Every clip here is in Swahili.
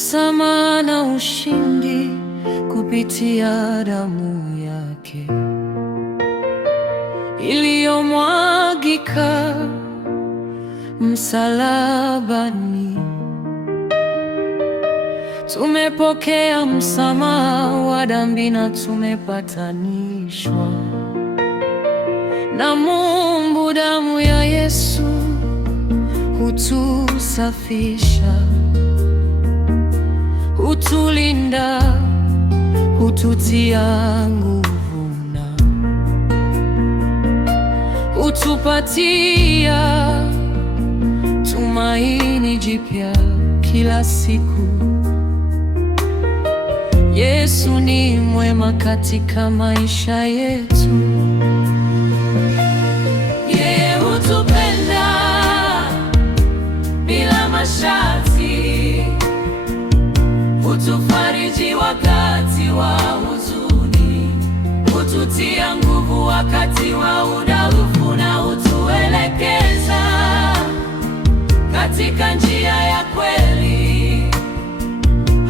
msamaha na ushindi kupitia damu yake iliyomwagika msalabani. Tumepokea msamaha wa dhambi na tumepatanishwa na Mungu. Damu ya Yesu hutusafisha, hutulinda, hututia nguvu na hutupatia tumaini jipya kila siku. Yesu ni mwema katika maisha yetu. Yeye hutupenda bila masharti, hutufariji wakati wa huzuni, hututia nguvu wakati wa udhaifu na hutuelekeza katika njia ya kweli.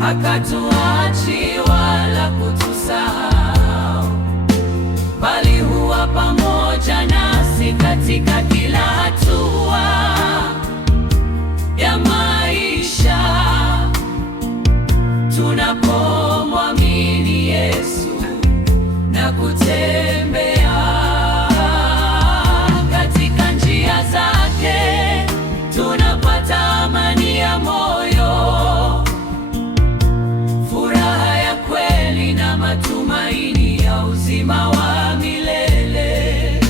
Hakatuachi wala kutusahau, bali huwa pamoja nasi katika kila hatua ya maisha. Tunapomwamini Yesu na kutembea katika njia zake, tunapata amani ya moyo, furaha ya kweli na matumaini ya uzima wa milele.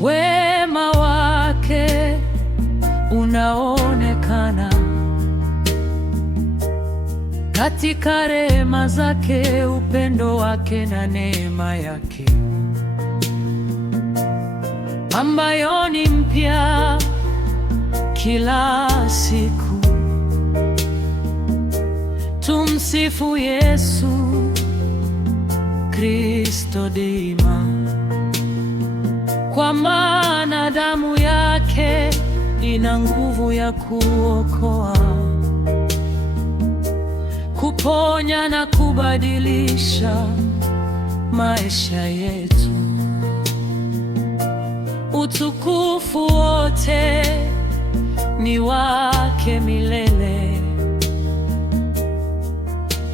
Wema wake unaonekana katika rehema zake, upendo wake na neema yake ambayo ni mpya kila siku. Tumsifu Yesu Kristo daima, kwa maana damu yake ina nguvu ya kuokoa, kuponya na kubadilisha maisha yetu. Utukufu wote ni wake milele.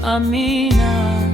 Amina.